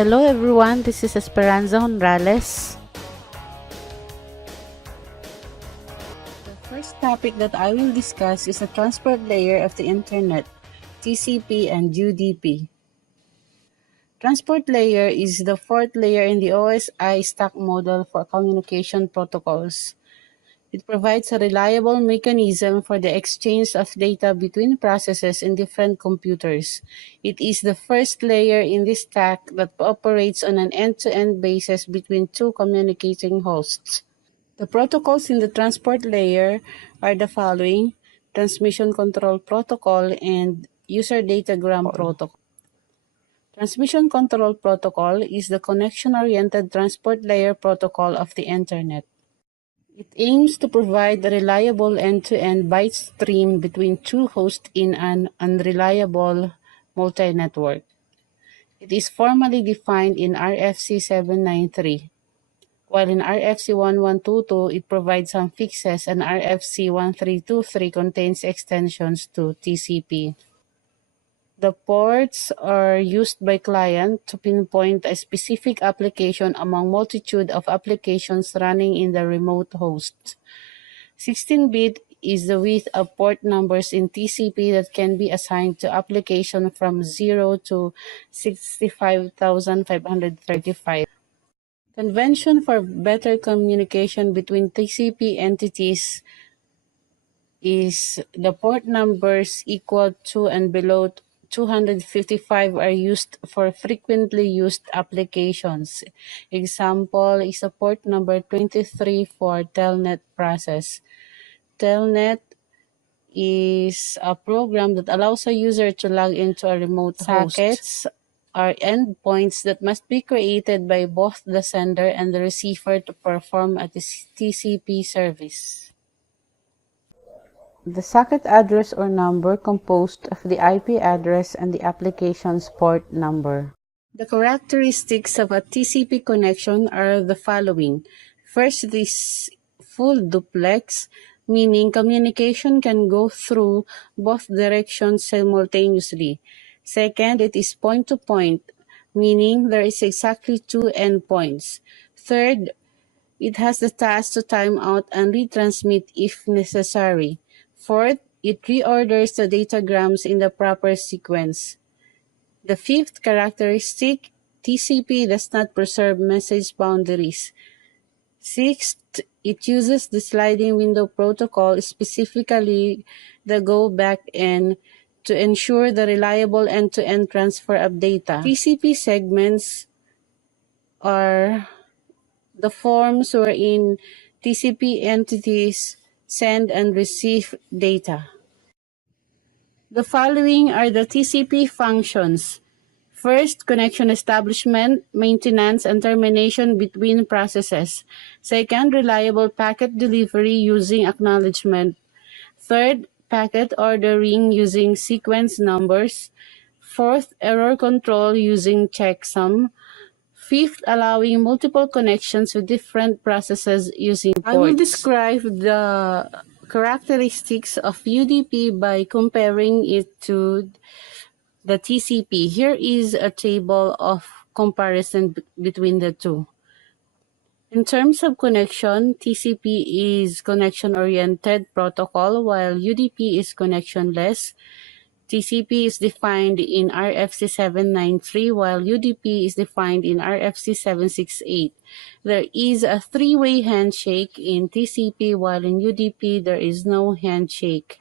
Hello everyone, this is Esperanza Honrales. The first topic that I will discuss is the transport layer of the Internet, TCP and UDP. Transport layer is the fourth layer in the OSI stack model for communication protocols. It provides a reliable mechanism for the exchange of data between processes in different computers. It is the first layer in this stack that operates on an end-to-end basis between two communicating hosts. The protocols in the transport layer are the following: Transmission Control Protocol and User Datagram Protocol. Transmission Control Protocol is the connection-oriented transport layer protocol of the Internet. It aims to provide a reliable end-to-end byte stream between two hosts in an unreliable multi-network. It is formally defined in RFC 793, while in RFC 1122 it provides some fixes, and RFC 1323 contains extensions to TCP. The ports are used by client to pinpoint a specific application among multitude of applications running in the remote host. 16-bit is the width of port numbers in TCP that can be assigned to application from 0 to 65,535. Convention for better communication between TCP entities is the port numbers equal to and below 255 are used for frequently used applications. Example is a port number 23 for Telnet process. Telnet is a program that allows a user to log into a remote host. Sockets are endpoints that must be created by both the sender and the receiver to perform a TCP service. The socket address or number composed of the IP address and the application's port number. The characteristics of a TCP connection are the following. First, it is full duplex, meaning communication can go through both directions simultaneously. Second, it is point-to-point, meaning there is exactly two endpoints. Third, it has the task to time out and retransmit if necessary. Fourth, it reorders the datagrams in the proper sequence. The fifth characteristic, TCP does not preserve message boundaries. Sixth, it uses the sliding window protocol, specifically the go backend, to ensure the reliable end-to-end transfer of data. TCP segments are the forms wherein TCP entities send and receive data. The following are the TCP functions. First, connection establishment, maintenance, and termination between processes. Second, reliable packet delivery using acknowledgement. Third, packet ordering using sequence numbers. Fourth, error control using checksum. Fifth, allowing multiple connections with different processes using ports. I will describe the characteristics of UDP by comparing it to the TCP. Here is a table of comparison between the two. In terms of connection, TCP is connection-oriented protocol, while UDP is connectionless. TCP is defined in RFC 793, while UDP is defined in RFC 768. There is a three-way handshake in TCP, while in UDP there is no handshake.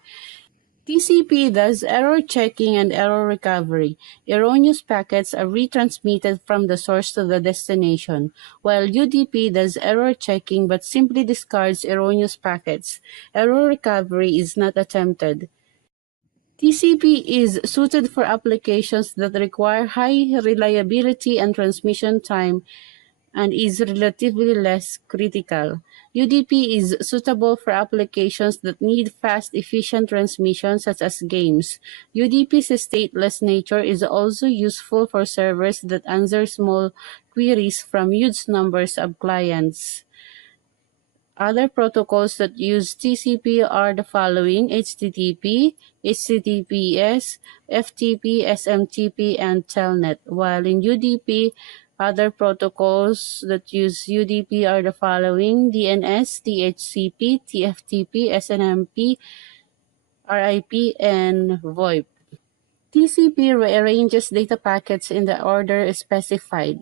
TCP does error checking and error recovery. Erroneous packets are retransmitted from the source to the destination, while UDP does error checking but simply discards erroneous packets. Error recovery is not attempted. TCP is suited for applications that require high reliability and transmission time and is relatively less critical. UDP is suitable for applications that need fast, efficient transmission, such as games. UDP's stateless nature is also useful for servers that answer small queries from huge numbers of clients. Other protocols that use TCP are the following: HTTP, HTTPS, FTP, SMTP, and Telnet, while in UDP, Other protocols that use UDP are the following: DNS, DHCP, TFTP, SNMP, RIP, and VoIP. TCP rearranges data packets in the order specified,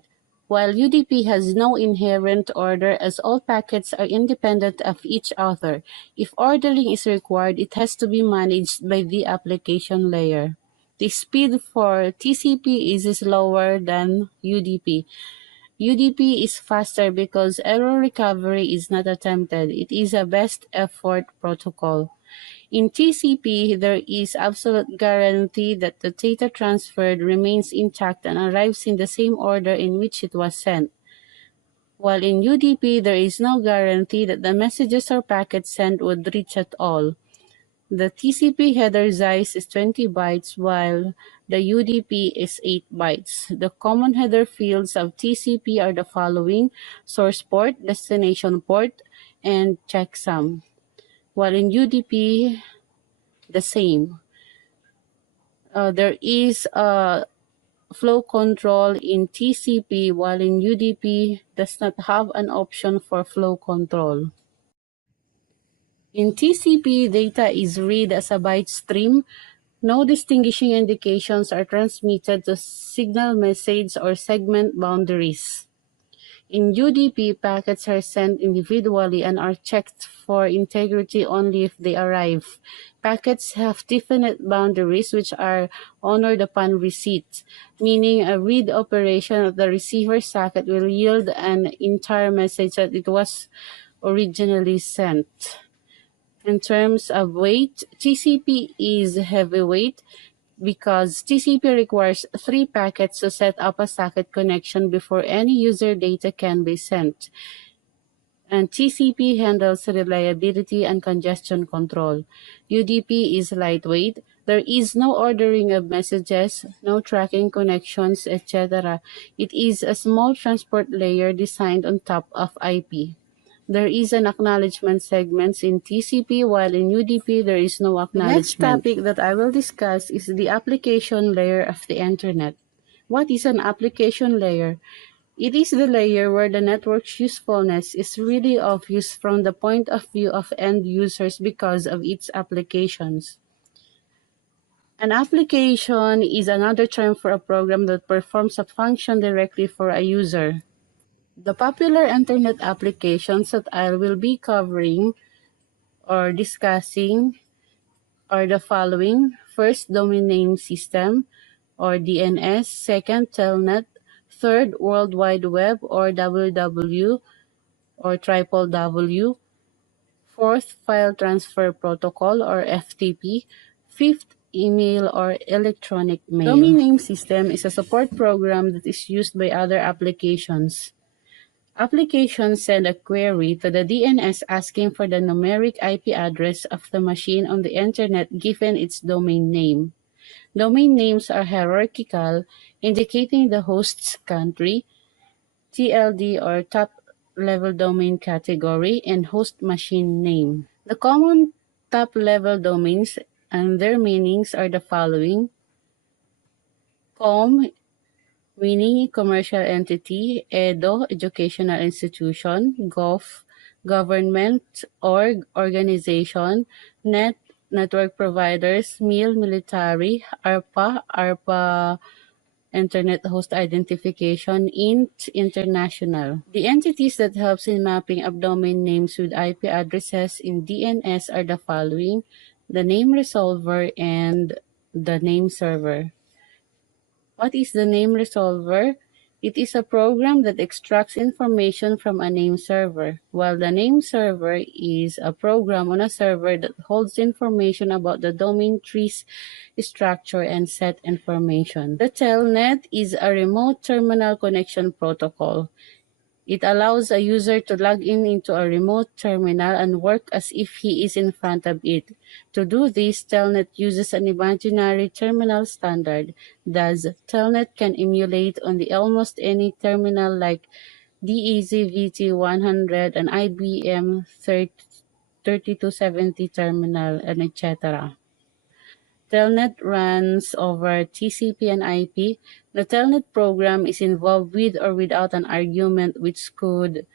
while UDP has no inherent order as all packets are independent of each other. If ordering is required, it has to be managed by the application layer. The speed for TCP is slower than UDP. UDP is faster because error recovery is not attempted. It is a best effort protocol. In TCP, there is absolute guarantee that the data transferred remains intact and arrives in the same order in which it was sent. While in UDP, there is no guarantee that the messages or packets sent would reach at all. The TCP header size is 20 bytes while the UDP is 8 bytes. The common header fields of TCP are the following: source port, destination port, and checksum. While in UDP, the same. There is a flow control in TCP, while in UDP does not have an option for flow control. In TCP, data is read as a byte stream. No distinguishing indications are transmitted to signal message or segment boundaries. In UDP, packets are sent individually and are checked for integrity only if they arrive. Packets have definite boundaries which are honored upon receipt, meaning a read operation of the receiver socket will yield an entire message that it was originally sent. In terms of weight, TCP is heavyweight because TCP requires 3 packets to set up a socket connection before any user data can be sent. And TCP handles reliability and congestion control. UDP is lightweight. There is no ordering of messages, no tracking connections, etc. It is a small transport layer designed on top of IP. There is an acknowledgement segments in TCP, while in UDP there is no acknowledgement. The next topic that I will discuss is the application layer of the Internet. What is an application layer? It is the layer where the network's usefulness is really obvious from the point of view of end users because of its applications. An application is another term for a program that performs a function directly for a user. The popular Internet applications that I will be covering or discussing are the following. First, domain name system or DNS. Second, telnet. Third, World Wide Web or WW or triple W. Fourth, file transfer protocol or FTP. Fifth, email or electronic mail. Domain name system is a support program that is used by other applications. Applications send a query to the DNS asking for the numeric IP address of the machine on the Internet given its domain name. Domain names are hierarchical, indicating the host's country, TLD or top-level domain category, and host machine name. The common top-level domains and their meanings are the following: com, meaning commercial entity; edo, educational institution; gov, government, org, organization; net, network providers; mil, military; ARPA, internet host identification; int, international. The entities that helps in mapping of domain names with IP addresses in DNS are the following: the name resolver and the name server. What is the name resolver? It is a program that extracts information from a name server, while the name server is a program on a server that holds information about the domain tree's structure and set information. The telnet is a remote terminal connection protocol. It allows a user to log in into a remote terminal and work as if he is in front of it. To do this, Telnet uses an imaginary terminal standard. Thus, Telnet can emulate on the almost any terminal like DEZ VT100, an IBM 3270 terminal, and etc. Telnet runs over TCP and IP. The telnet program is involved with or without an argument, which could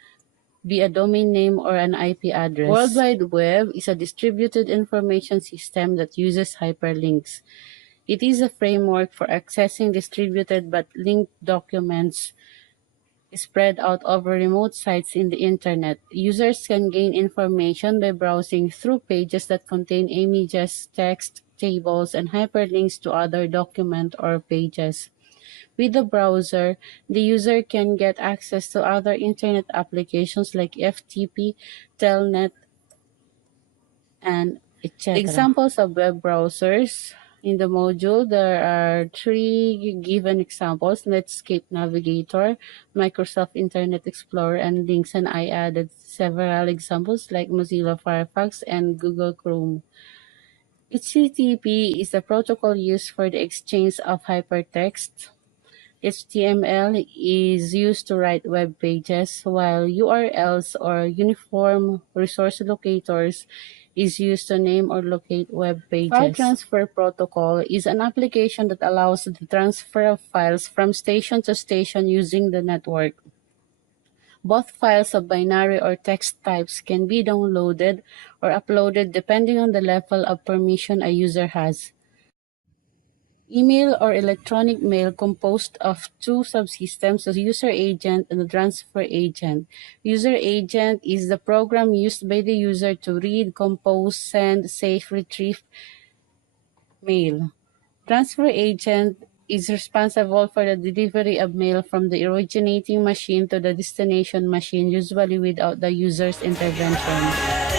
be a domain name or an IP address. World Wide Web is a distributed information system that uses hyperlinks. It is a framework for accessing distributed but linked documents spread out over remote sites in the internet. Users can gain information by browsing through pages that contain images, text, tables, and hyperlinks to other documents or pages. With the browser, the user can get access to other internet applications like FTP, Telnet, and etc. Examples of web browsers. In the module, there are 3 given examples: Netscape Navigator, Microsoft Internet Explorer, and links, and I added several examples like Mozilla Firefox and Google Chrome. HTTP is the protocol used for the exchange of hypertext. HTML is used to write web pages, while URLs or Uniform Resource Locators is used to name or locate web pages. File Transfer Protocol is an application that allows the transfer of files from station to station using the network. Both files of binary or text types can be downloaded or uploaded depending on the level of permission a user has. Email or electronic mail composed of 2 subsystems, the user agent and the transfer agent. User agent is the program used by the user to read, compose, send, save, retrieve mail. Transfer agent is responsible for the delivery of mail from the originating machine to the destination machine, usually without the user's intervention.